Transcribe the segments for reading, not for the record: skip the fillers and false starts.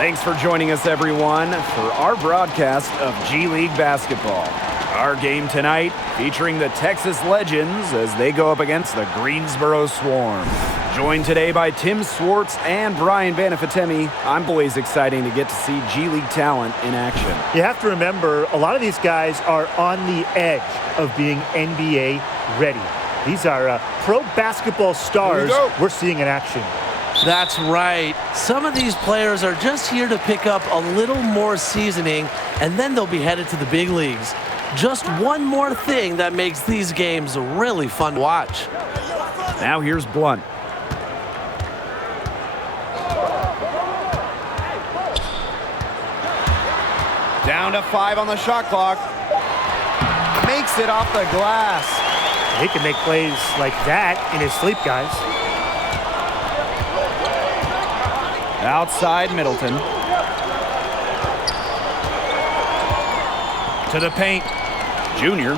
Thanks for joining us, everyone, for our broadcast of G League basketball. Our game tonight featuring the Texas Legends as they go up against the Greensboro Swarm. Joined today by Tim Swartz and Brian Banafitemi, I'm always excited to get to see G League talent in action. You have to remember, a lot of these guys are on the edge of being NBA ready. These are pro basketball stars we're seeing in action. That's right. Some of these players are just here to pick up a little more seasoning, and then they'll be headed to the big leagues. Just one more thing that makes these games really fun to watch. Now here's Blunt. Down to 5 on the shot clock. Makes it off the glass. He can make plays like that in his sleep, guys. Outside Middleton. To the paint. Junior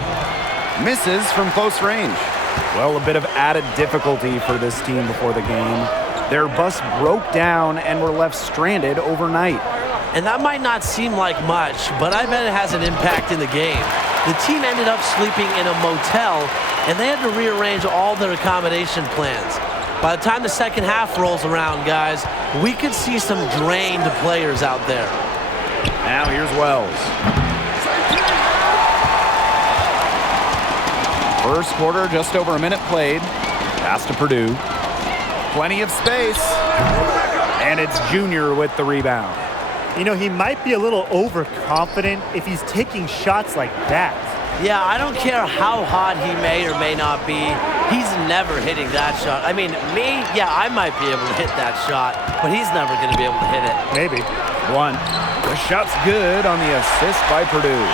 misses from close range. Well, a bit of added difficulty for this team before the game. Their bus broke down and were left stranded overnight. And that might not seem like much, but I bet it has an impact in the game. The team ended up sleeping in a motel, and they had to rearrange all their accommodation plans. By the time the second half rolls around, guys, we could see some drained players out there. Now here's Wells. First quarter, just over a minute played. Pass to Purdue. Plenty of space. And it's Junior with the rebound. You know, he might be a little overconfident if he's taking shots like that. Yeah, I don't care how hot he may or may not be. He's never hitting that shot. I mean, me, yeah, I might be able to hit that shot, but he's never going to be able to hit it. Maybe. Blunt. The shot's good on the assist by Purdue.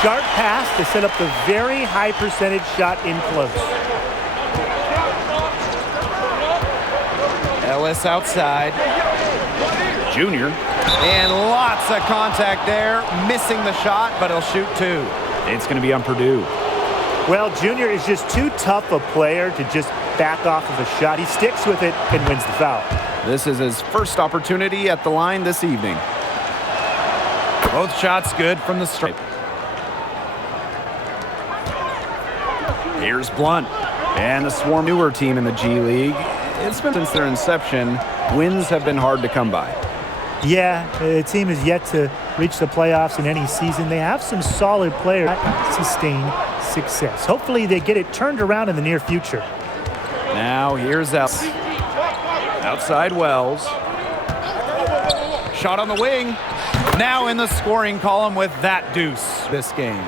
Sharp pass to set up the very high percentage shot in close. Ellis outside. Junior. And lots of contact there. Missing the shot, but he'll shoot two. It's going to be on Purdue. Well, Junior is just too tough a player to just back off of a shot. He sticks with it and wins the foul. This is his first opportunity at the line this evening. Both shots good from the stripe. Here's Blunt. And the Swarm, newer team in the G League. It's been since their inception. Wins have been hard to come by. Yeah, the team has yet to reach the playoffs in any season. They have some solid players that sustain success. Hopefully they get it turned around in the near future. Now here's Ellis. Outside Wells. Shot on the wing. Now in the scoring column with that deuce this game.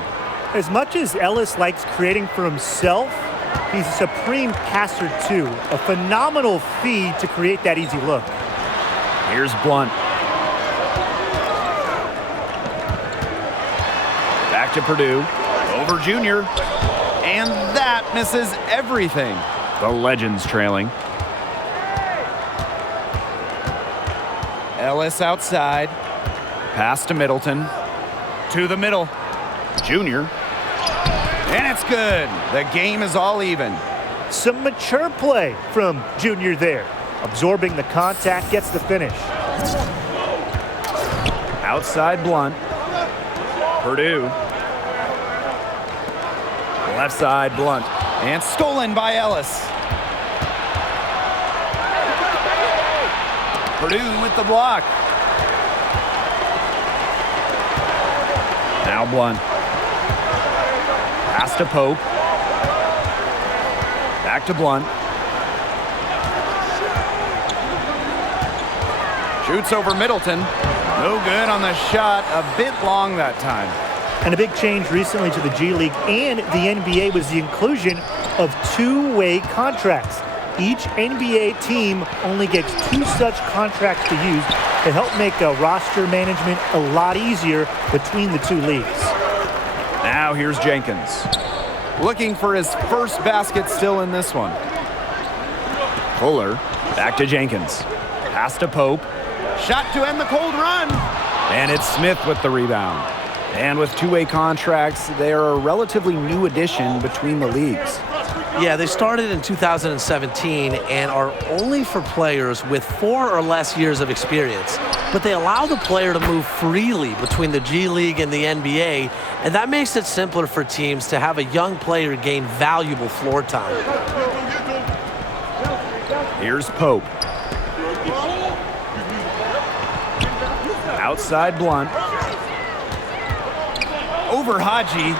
As much as Ellis likes creating for himself, he's a supreme passer too. A phenomenal feed to create that easy look. Here's Blunt. Back to Purdue. Over Junior. And that misses everything. The Legends trailing. Ellis outside. Pass to Middleton. To the middle. Junior. And it's good. The game is all even. Some mature play from Junior there. Absorbing the contact, gets the finish. Outside Blunt. Purdue. Left side Blunt. And stolen by Ellis. Purdue with the block. Now Blunt. Pass to Pope. Back to Blunt. Shoots over Middleton. No good on the shot. A bit long that time. And a big change recently to the G League and the NBA was the inclusion of two-way contracts. Each NBA team only gets 2 such contracts to use to help make roster management a lot easier between the two leagues. Now here's Jenkins. Looking for his first basket still in this one. Fuller. Back to Jenkins. Pass to Pope. Shot to end the cold run. And it's Smith with the rebound. And with two-way contracts, they are a relatively new addition between the leagues. Yeah, they started in 2017 and are only for players with 4 or less years of experience. But they allow the player to move freely between the G League and the NBA, and that makes it simpler for teams to have a young player gain valuable floor time. Here's Pope. Outside Blunt. Over Haji,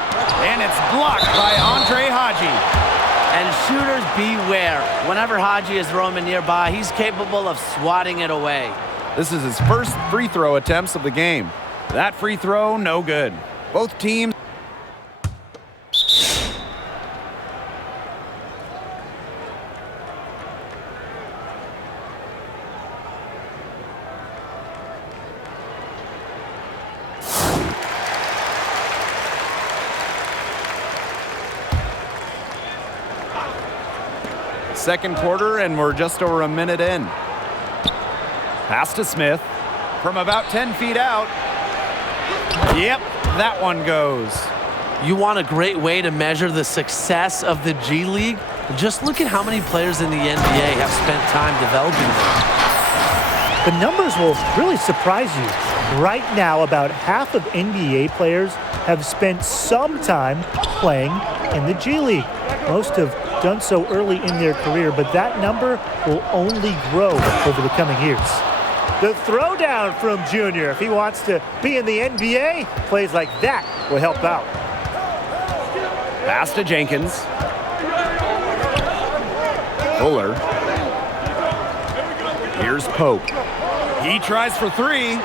and it's blocked by Andre Haji. And shooters beware. Whenever Haji is roaming nearby, he's capable of swatting it away. This is his first free throw attempts of the game. That free throw, no good. Both teams. Second quarter, and we're just over a minute in. Pass to Smith from about 10 feet out. Yep, that one goes. You want a great way to measure the success of the G League? Just look at how many players in the NBA have spent time developing them. The numbers will really surprise you. Right now, about half of NBA players have spent some time playing in the G League. Most have done so early in their career, but that number will only grow over the coming years. The throwdown from Junior. If he wants to be in the NBA, plays like that will help out. Pass to Jenkins. Fuller. Here's Pope. He tries for three.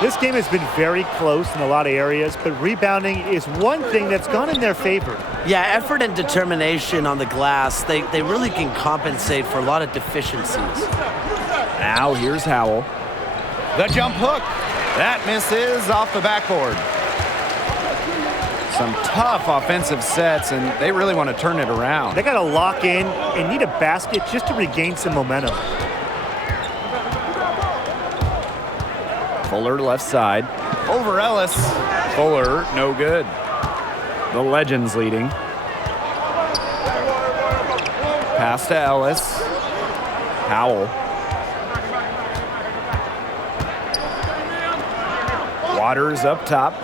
This game has been very close in a lot of areas, but rebounding is one thing that's gone in their favor. Yeah, effort and determination on the glass, they really can compensate for a lot of deficiencies. Now here's Howell. The jump hook. That misses off the backboard. Some tough offensive sets, and they really want to turn it around. They got to lock in and need a basket just to regain some momentum. Fuller left side. Over Ellis. Fuller, no good. The Legends leading. Pass to Ellis. Howell. Waters up top.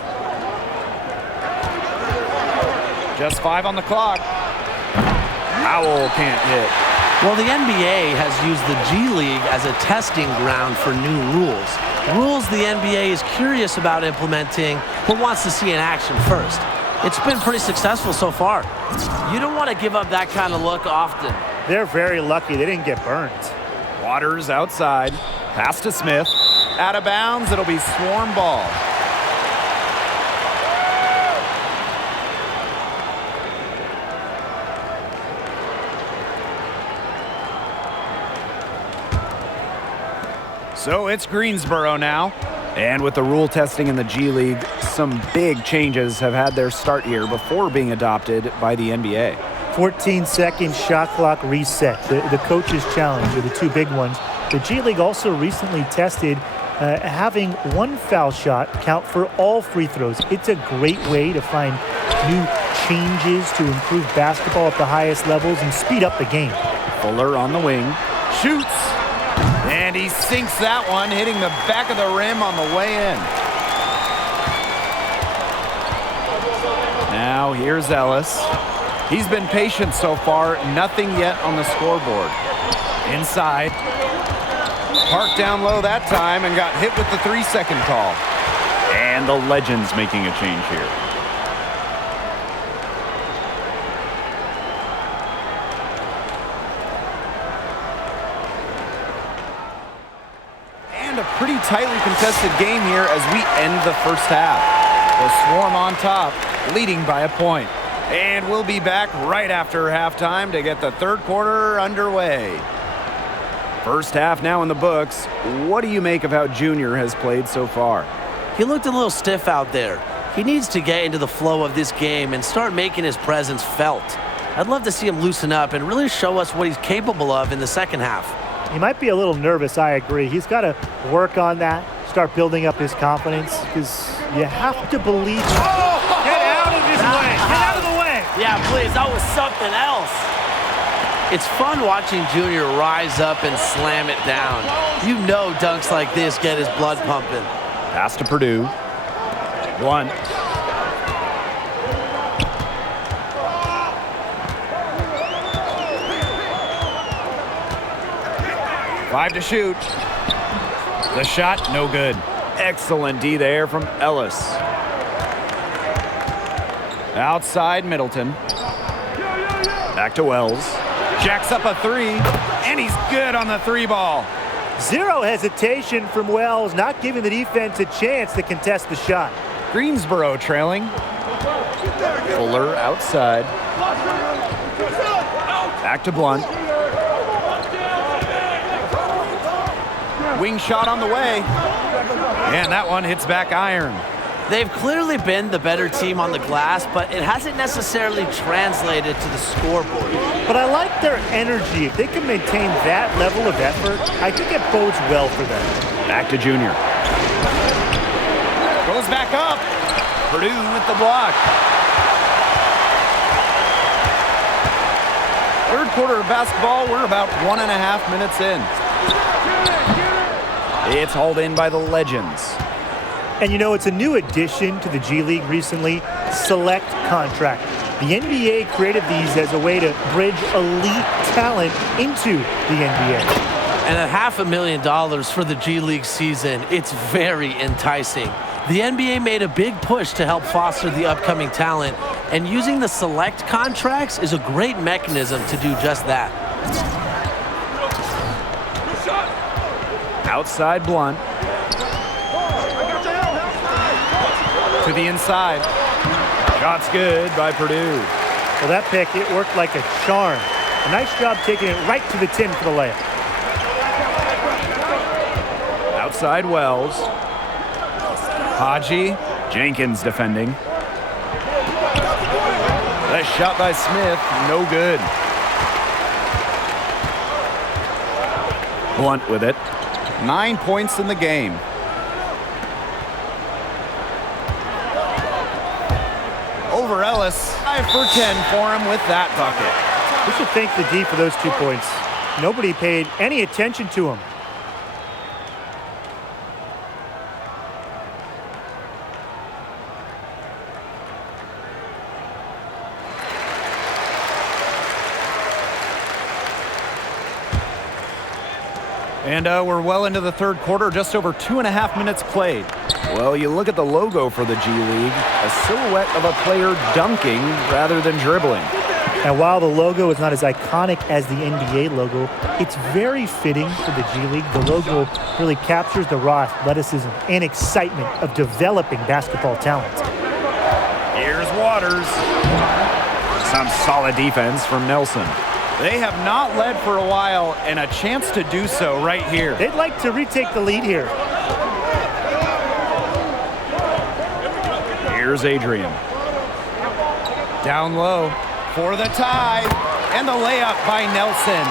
Just 5 on the clock. Howell can't hit. Well, the NBA has used the G League as a testing ground for new rules. Rules the NBA is curious about implementing, but wants to see in action first. It's been pretty successful so far. You don't want to give up that kind of look often. They're very lucky they didn't get burned. Waters outside. Pass to Smith. Out of bounds. It'll be Swarm ball. So it's Greensboro now. And with the rule testing in the G League, some big changes have had their start here before being adopted by the NBA. 14-second shot clock reset, the coach's challenge are the two big ones. The G League also recently tested having one foul shot count for all free throws. It's a great way to find new changes to improve basketball at the highest levels and speed up the game. Fuller on the wing. Shoots. And he sinks that one, hitting the back of the rim on the way in. Now here's Ellis. He's been patient so far, nothing yet on the scoreboard. Inside. Parked down low that time and got hit with the 3-second call. And the Legends making a change here. And a pretty tightly contested game here as we end the first half. The Swarm on top, leading by a point. And we'll be back right after halftime to get the third quarter underway. First half now in the books. What do you make of how Junior has played so far? He looked a little stiff out there. He needs to get into the flow of this game and start making his presence felt. I'd love to see him loosen up and really show us what he's capable of in the second half. He might be a little nervous, I agree. He's got to work on that, start building up his confidence, because you have to believe. Oh! Get out of his way! Get out of the way! Yeah, please, that was something else. It's fun watching Junior rise up and slam it down. You know dunks like this get his blood pumping. Pass to Purdue. Blunt. Five to shoot. The shot, no good. Excellent D there from Ellis. Outside Middleton. Back to Wells. Jacks up a three, and he's good on the three ball. Zero hesitation from Wells, not giving the defense a chance to contest the shot. Greensboro trailing. Fuller outside. Back to Blunt. Wing shot on the way. And that one hits back iron. They've clearly been the better team on the glass, but it hasn't necessarily translated to the scoreboard. But I like their energy. If they can maintain that level of effort, I think it bodes well for them. Back to Junior. Goes back up. Purdue with the block. Third quarter of basketball, we're about 1.5 minutes in. It's hauled in by the Legends. And you know, it's a new addition to the G League recently, Select Contract. The NBA created these as a way to bridge elite talent into the NBA. And at $500,000 for the G League season, it's very enticing. The NBA made a big push to help foster the upcoming talent, and using the Select contracts is a great mechanism to do just that. Outside Blunt. To the inside. Shot's good by Purdue. Well, that pick, it worked like a charm. A nice job taking it right to the tin for the layup. Outside Wells. Haji. Jenkins defending. That shot by Smith, no good. Blunt with it. 9 points in the game. Over Ellis. 5 for 10 for him with that bucket. We should thank the D for those 2 points. Nobody paid any attention to him. And we're well into the third quarter, just over 2.5 minutes played. Well, you look at the logo for the G League, a silhouette of a player dunking rather than dribbling. And while the logo is not as iconic as the NBA logo, it's very fitting for the G League. The logo really captures the raw athleticism and excitement of developing basketball talent. Here's Waters. Some solid defense from Nelson. They have not led for a while, and a chance to do so right here. They'd like to retake the lead here. Here's Adrian. Down low for the tie, and the layup by Nelson.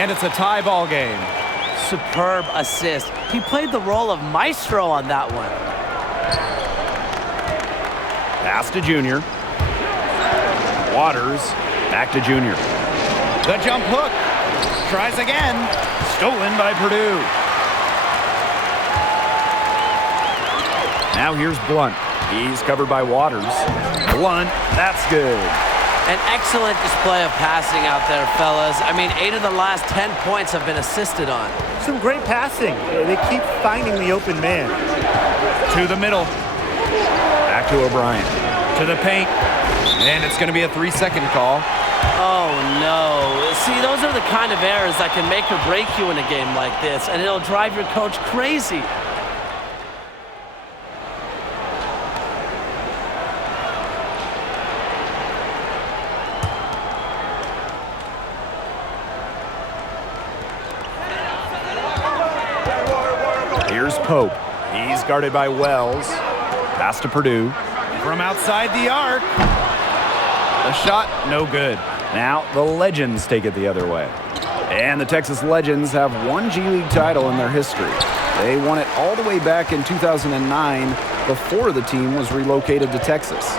And it's a tie ball game. Superb assist. He played the role of maestro on that one. Pass to Junior. Waters, back to Junior. The jump hook, tries again, stolen by Purdue. Now here's Blunt. He's covered by Waters. Blunt, that's good. An excellent display of passing out there, fellas. I mean, 8 of the last 10 points have been assisted on. Some great passing. They keep finding the open man. To the middle. Back to O'Brien. To the paint. And it's going to be a 3-second call. Oh, no. See, those are the kind of errors that can make or break you in a game like this, and it'll drive your coach crazy. Here's Pope. He's guarded by Wells. Pass to Purdue. From outside the arc. A shot, no good. Now the Legends take it the other way. And the Texas Legends have one G League title in their history. They won it all the way back in 2009 before the team was relocated to Texas.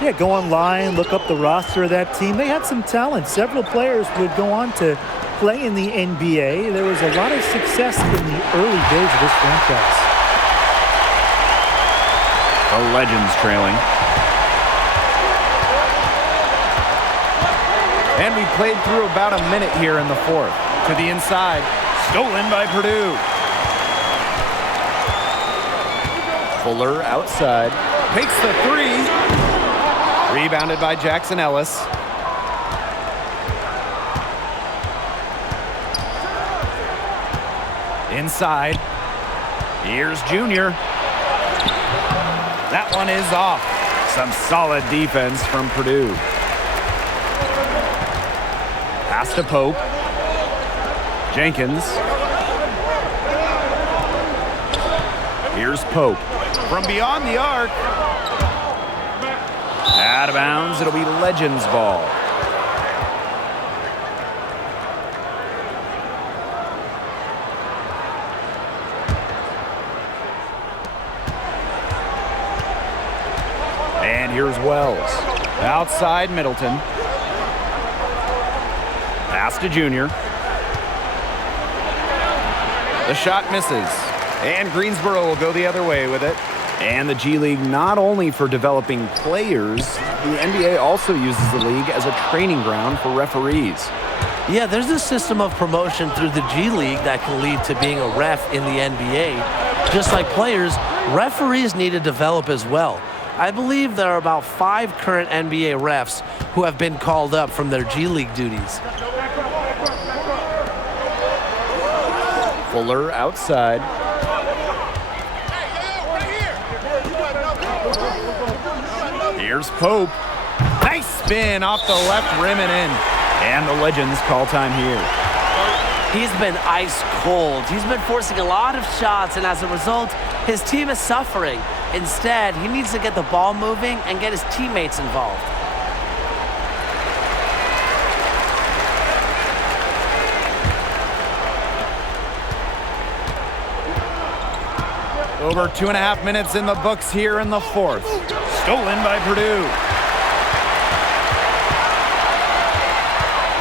Yeah, go online, look up the roster of that team. They had some talent. Several players would go on to play in the NBA. There was a lot of success in the early days of this franchise. The Legends trailing. And we played through about a minute here in the fourth. To the inside. Stolen by Purdue. Fuller outside. Takes the three. Rebounded by Jackson Ellis. Inside. Here's Junior. That one is off. Some solid defense from Purdue. Pass to Pope. Jenkins. Here's Pope. From beyond the arc. Out of bounds. It'll be Legends ball. And here's Wells. Outside Middleton. Pass to Junior. The shot misses. And Greensboro will go the other way with it. And the G League, not only for developing players, the NBA also uses the league as a training ground for referees. Yeah, there's a system of promotion through the G League that can lead to being a ref in the NBA. Just like players, referees need to develop as well. I believe there are about 5 current NBA refs who have been called up from their G League duties. Fuller outside. Here's Pope. Nice spin off the left rim and in. And the Legends call time here. He's been ice cold. He's been forcing a lot of shots, and as a result, his team is suffering. Instead, he needs to get the ball moving and get his teammates involved. Over 2.5 minutes in the books here in the fourth. Stolen by Purdue.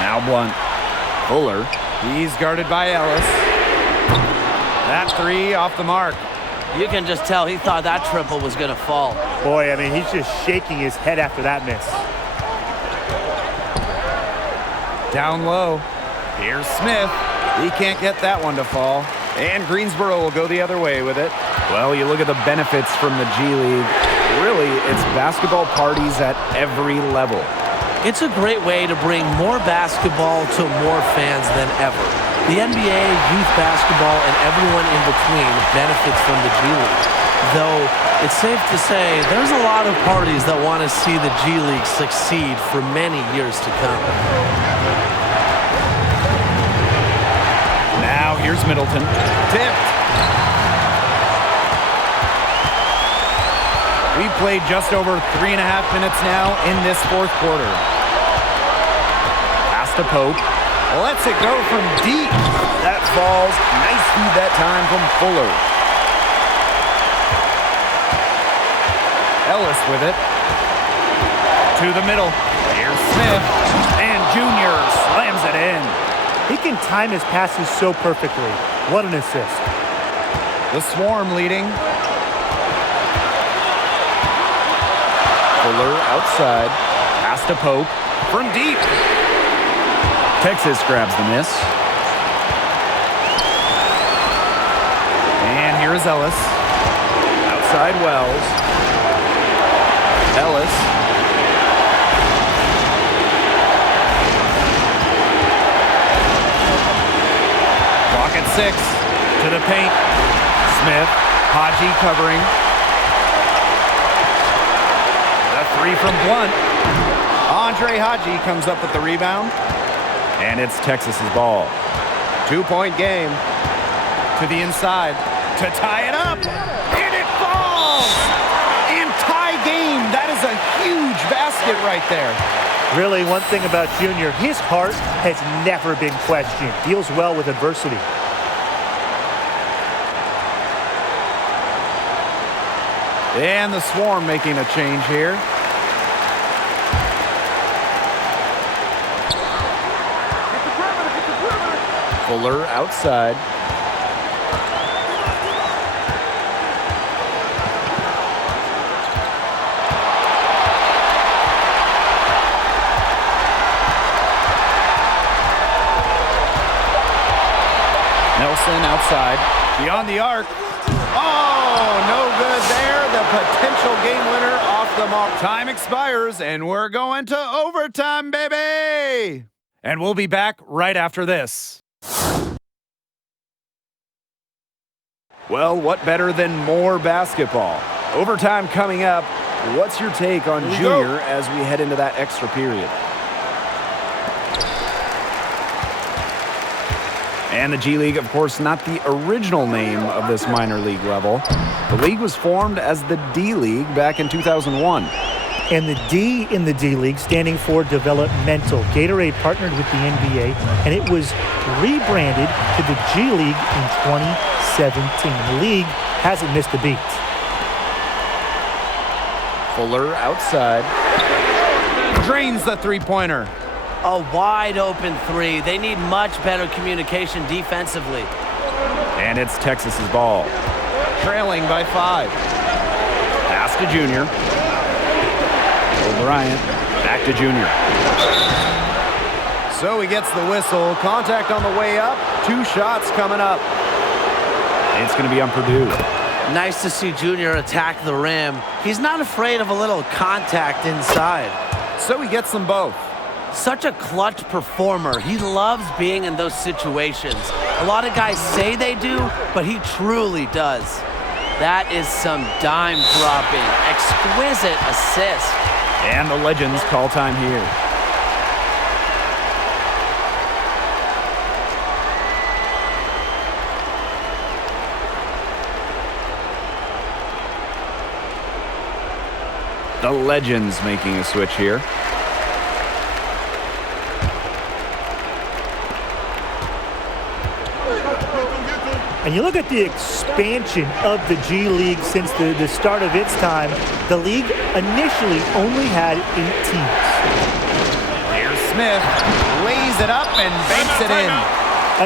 Now Blunt. Fuller. He's guarded by Ellis. That three off the mark. You can just tell he thought that triple was going to fall. Boy, I mean, he's just shaking his head after that miss. Down low. Here's Smith. He can't get that one to fall. And Greensboro will go the other way with it. Well, you look at the benefits from the G League. Really, it's basketball parties at every level. It's a great way to bring more basketball to more fans than ever. The NBA, youth basketball, and everyone in between benefits from the G League. Though, it's safe to say there's a lot of parties that want to see the G League succeed for many years to come. Now, here's Middleton. Tipped. We've played just over 3.5 minutes now in this fourth quarter. Pass to Pope. Lets it go from deep. That falls. Nice feed that time from Fuller. Ellis with it. To the middle. Here's Smith. And Junior slams it in. He can time his passes so perfectly. What an assist. The Swarm leading. Fuller outside. Pass to Pope. From deep. Texas grabs the miss. And here is Ellis. Outside Wells. Ellis. Clock at 6. To the paint. Smith. Haji covering. The three from Blunt. Andre Haji comes up with the rebound. And it's Texas's ball. 2-point game. To the inside. To tie it up. And it falls! And tie game. That is a huge basket right there. Really, one thing about Junior, his heart has never been questioned. Deals well with adversity. And the Swarm making a change here. Fuller outside. Nelson outside. Beyond the arc. Oh, no good there. The potential game winner off the mark. Time expires, and we're going to overtime, baby! And we'll be back right after this. Well, what better than more basketball? Overtime coming up. What's your take on Junior as we head into that extra period? And the G League, of course, not the original name of this minor league level. The league was formed as the D League back in 2001. And the D in the D League standing for developmental. Gatorade partnered with the NBA, and it was rebranded to the G League in 2017. The league hasn't missed a beat. Fuller outside. Drains the three-pointer. A wide open three. They need much better communication defensively. And it's Texas's ball. Trailing by 5. Pass to Junior. Bryant, back to Junior. So he gets the whistle. Contact on the way up. 2 shots coming up. It's going to be on Purdue. Nice to see Junior attack the rim. He's not afraid of a little contact inside. So he gets them both. Such a clutch performer. He loves being in those situations. A lot of guys say they do, but he truly does. That is some dime dropping. Exquisite assist. And the Legends call time here. The Legends making a switch here. And you look at the expansion of the G League since the start of its time. The league initially only had 8 teams. Here's Smith, lays it up and banks it in.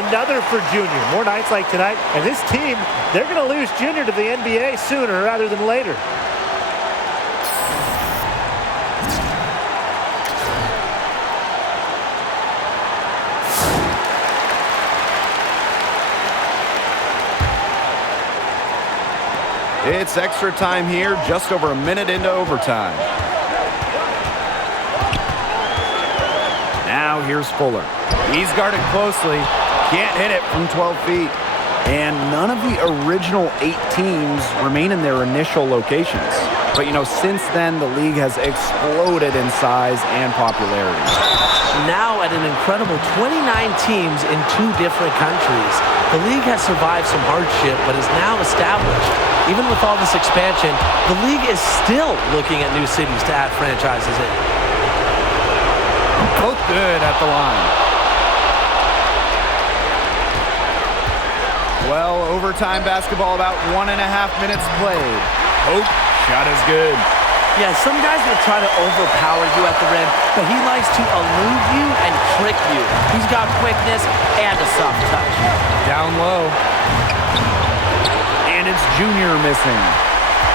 Another for Junior. More nights like tonight. And this team, they're going to lose Junior to the NBA sooner rather than later. It's extra time here, just over a minute into overtime. Now here's Fuller. He's guarded closely. Can't hit it from 12 feet. And none of the original 8 teams remain in their initial locations. But, you know, since then, the league has exploded in size and popularity. Now at an incredible 29 teams in 2 different countries. The league has survived some hardship, but is now established. Even with all this expansion, the league is still looking at new cities to add franchises in. Both good at the line. Well, overtime basketball, about 1.5 minutes played. Hope, shot is good. Yeah, some guys will try to overpower you at the rim, but he likes to elude you and trick you. He's got quickness and a soft touch. Down low. And it's Junior missing.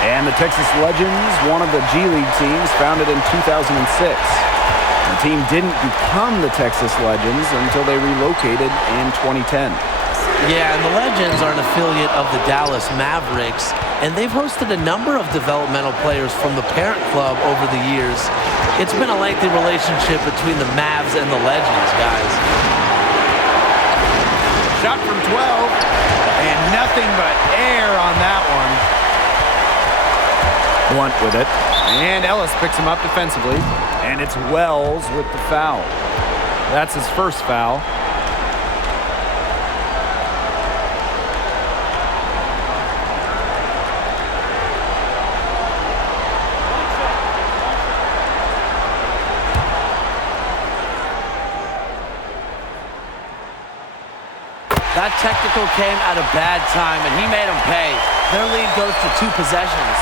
And the Texas Legends, one of the G League teams founded in 2006. The team didn't become the Texas Legends until they relocated in 2010. Yeah, and the Legends are an affiliate of the Dallas Mavericks, and they've hosted a number of developmental players from the parent club over the years. It's been a lengthy relationship between the Mavs and the Legends, guys. Shot from 12, and nothing but air on that one. Blunt with it, and Ellis picks him up defensively, and it's Wells with the foul. That's his first foul. That technical came at a bad time, and he made them pay. Their lead goes to 2 possessions.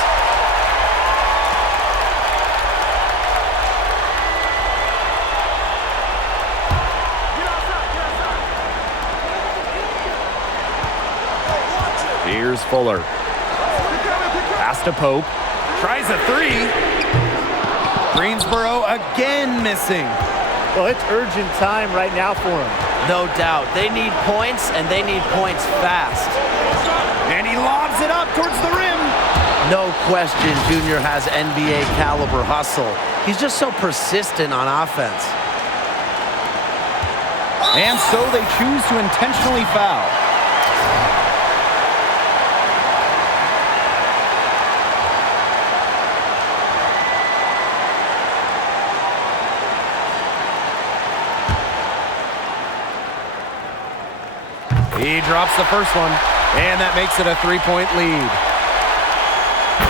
Here's Fuller. Pass to Pope. Tries a three. Greensboro again missing. Well, it's urgent time right now for him. No doubt. They need points, and they need points fast. And he lobs it up towards the rim. No question, Junior has NBA caliber hustle. He's just so persistent on offense. And so they choose to intentionally foul. He drops the first one, and that makes it a 3-point lead.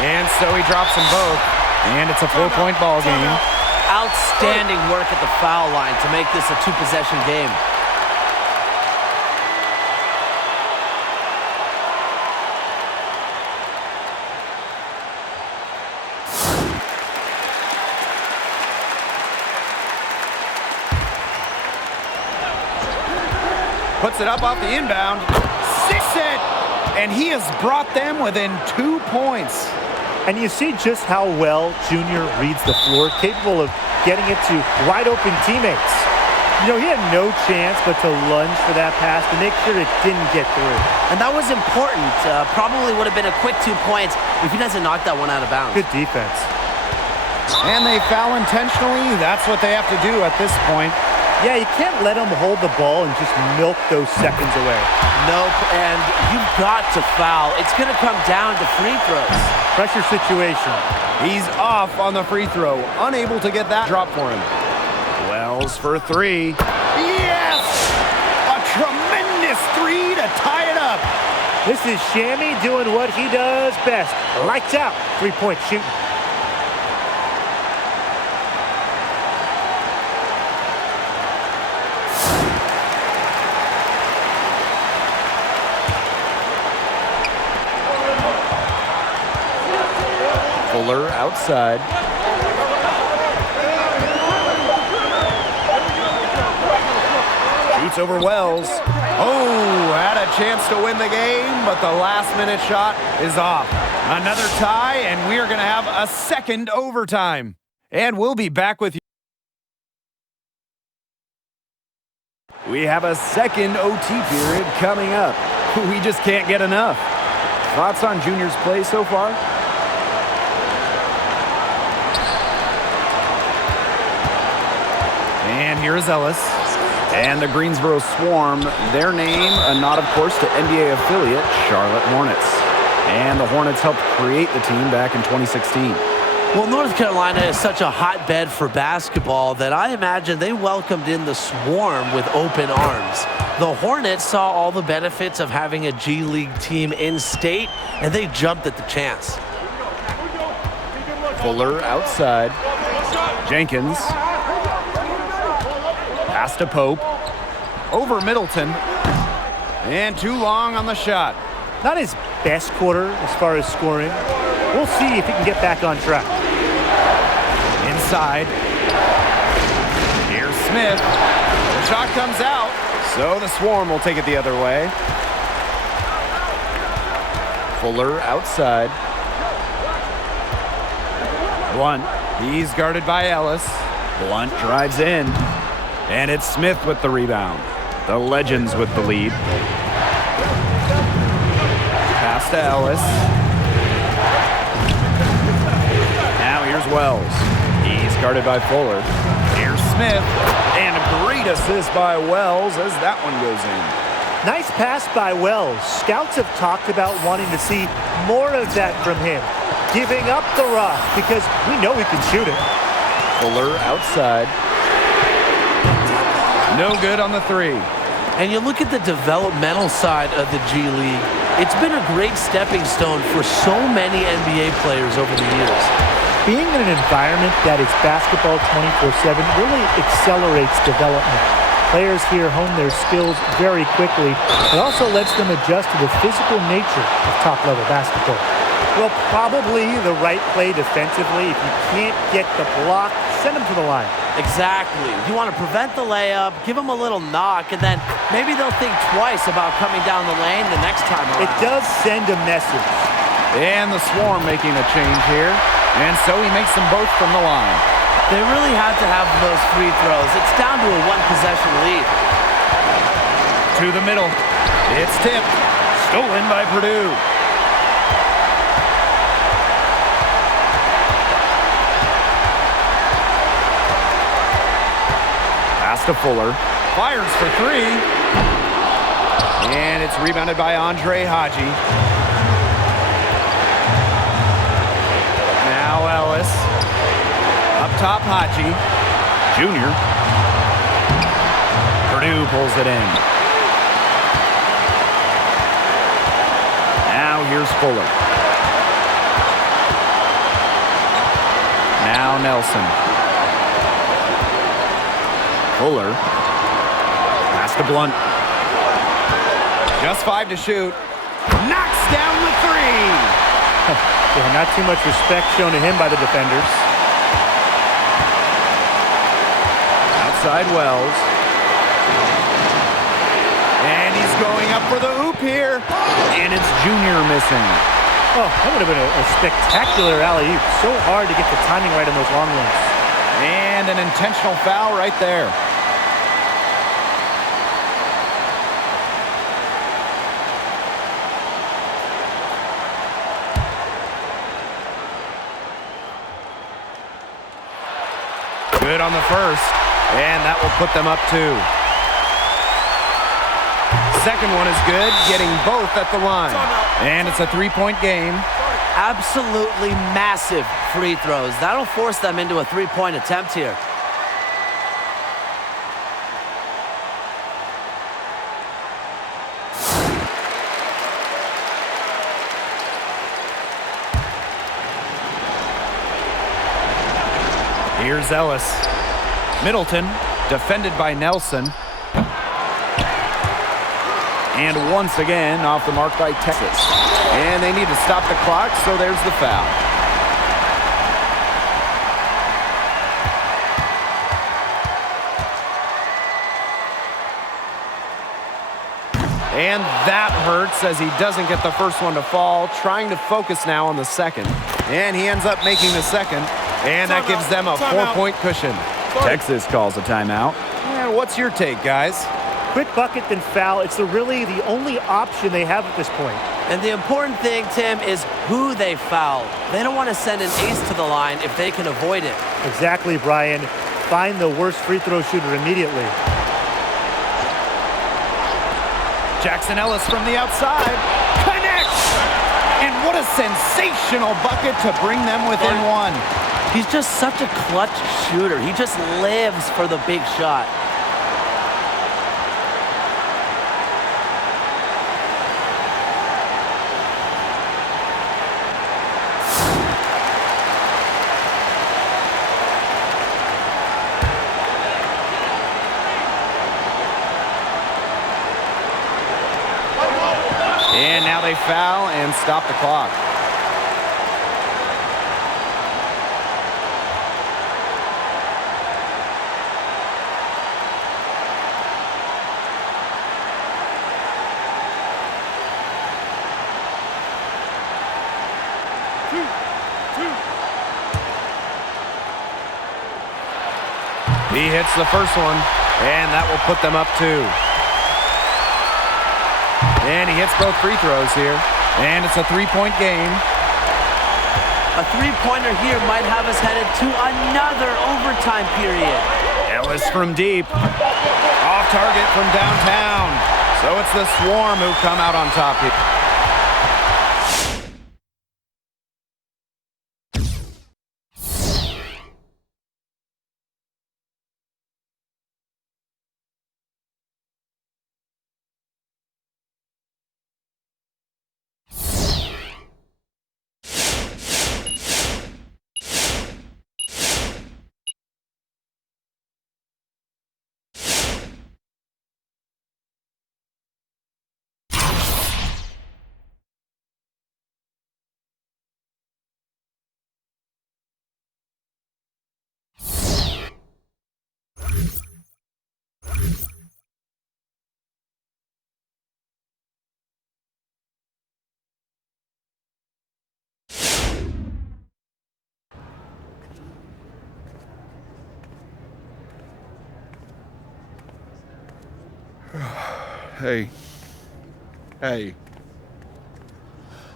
And so he drops them both, and it's a 4-point ball game. Outstanding work at the foul line to make this a 2-possession game. Puts it up off the inbound. Six it! And he has brought them within 2 points. And you see just how well Junior reads the floor, capable of getting it to wide-open teammates. You know, he had no chance but to lunge for that pass to make sure it didn't get through. And that was important. Probably would have been a quick 2 points if he doesn't knock that one out of bounds. Good defense. And they foul intentionally. That's what they have to do at this point. Yeah, you can't let him hold the ball and just milk those seconds away. Nope, and you've got to foul. It's going to come down to free throws. Pressure situation. He's off on the free throw. Unable to get that drop for him. Wells for three. Yes! A tremendous three to tie it up. This is Shammy doing what he does best. Lights out. 3-point shooting. Fuller outside. Shoots over Wells. Oh, had a chance to win the game, but the last-minute shot is off. Another tie, and we are going to have a second overtime. And we'll be back with you. We have a second OT period coming up. We just can't get enough. Thoughts on Junior's play so far? And here is Ellis. And the Greensboro Swarm, their name, a nod, of course, to NBA affiliate Charlotte Hornets. And the Hornets helped create the team back in 2016. Well, North Carolina is such a hotbed for basketball that I imagine they welcomed in the Swarm with open arms. The Hornets saw all the benefits of having a G League team in state, and they jumped at the chance. Fuller outside. Jenkins. Pass to Pope. Over Middleton. And too long on the shot. Not his best quarter as far as scoring. We'll see if he can get back on track. Inside. Here's Smith. The shot comes out. So the Swarm will take it the other way. Fuller outside. Blunt. He's guarded by Ellis. Blunt drives in. And it's Smith with the rebound. The Legends with the lead. Pass to Ellis. Now here's Wells. He's guarded by Fuller. Here's Smith. And a great assist by Wells as that one goes in. Nice pass by Wells. Scouts have talked about wanting to see more of that from him. Giving up the rock because we know he can shoot it. Fuller outside. No good on the three. And you look at the developmental side of the G League, it's been a great stepping stone for so many NBA players over the years. Being in an environment that is basketball 24/7 really accelerates development. Players here hone their skills very quickly. It also lets them adjust to the physical nature of top-level basketball. Well, probably the right play defensively. If you can't get the block, send them to the line. Exactly. You want to prevent the layup, give them a little knock, and then Maybe they'll think twice about coming down the lane the next time around. It does send a message. And the Swarm making a change here. And so he makes them both from the line. They really had to have those free throws. It's down to a one-possession lead. To the middle. It's tipped. Stolen by Purdue. Pass to Fuller. Fires for three. And it's rebounded by Andre Haji. Now Ellis. Up top, Haji. Junior. Purdue pulls it in. Now here's Fuller. Now Nelson. Fuller. Pass to Blunt. Just 5 to shoot. Knocks down the three. Yeah, not too much respect shown to him by the defenders. Outside Wells. And he's going up for the hoop here. And it's Junior missing. Oh, that would have been a spectacular alley-oop. So hard to get the timing right on those long ones. And an intentional foul right there. Good on the first, and that will put them up 2. Second one is good, getting both at the line. And it's a 3-point game. Absolutely massive free throws. That'll force them into a three-point attempt here. Here's Ellis. Middleton, defended by Nelson. And once again, off the mark by Texas. And they need to stop the clock, so there's the foul. And that hurts as he doesn't get the first one to fall. Trying to focus now on the second. And he ends up making the second. And that gives them a 4-point cushion. Texas calls a timeout. And what's your take, guys? Quick bucket, then foul. It's really the only option they have at this point. And the important thing, Tim, is who they foul. They don't want to send an ace to the line if they can avoid it. Exactly, Brian. Find the worst free throw shooter immediately. Jackson Ellis from the outside. Connects! And what a sensational bucket to bring them within 1. He's just such a clutch shooter. He just lives for the big shot. And now they foul and stop the clock. He hits the first one, and that will put them up 2. And he hits both free throws here, and it's a 3-point game. A three-pointer here might have us headed to another overtime period. Ellis from deep. Off target from downtown. So it's the Swarm who come out on top here. Hey.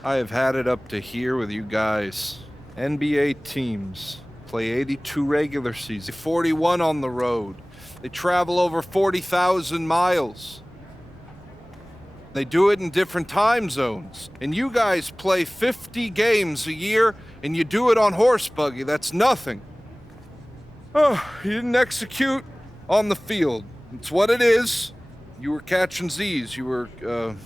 I have had it up to here with you guys. NBA teams play 82 regular seasons, 41 on the road. They travel over 40,000 miles. They do it in different time zones. And you guys play 50 games a year, and you do it on horse buggy. That's nothing. Oh, you didn't execute on the field. It's what it is. You were catching Z's. You were,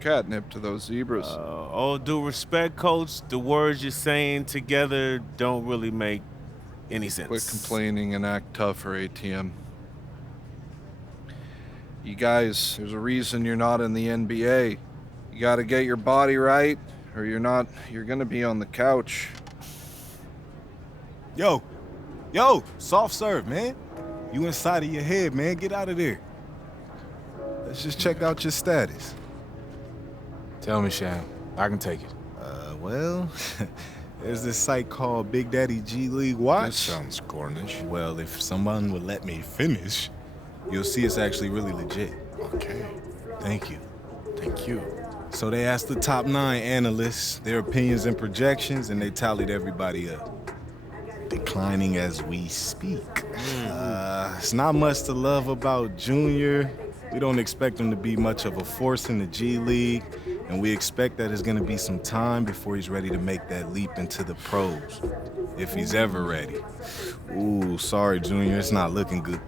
catnip to those zebras. All due respect, Coach, the words you're saying together don't really make any sense. Quit complaining and act tougher, ATM. You guys, there's a reason you're not in the NBA. You gotta get your body right, or you're gonna be on the couch. Yo, soft serve, man. You inside of your head, man. Get out of there. Let's just check out your status. Tell me, Sham. I can take it. Well, there's this site called Big Daddy G League Watch. That sounds Cornish. Well, if someone would let me finish, you'll see it's actually really legit. Okay. Thank you. Thank you. So they asked the top 9 analysts their opinions and projections, and they tallied everybody up. Declining as we speak. It's not much to love about Junior. We don't expect him to be much of a force in the G League, and we expect that it's going to be some time before he's ready to make that leap into the pros, if he's ever ready. Ooh, sorry, Junior, it's not looking good.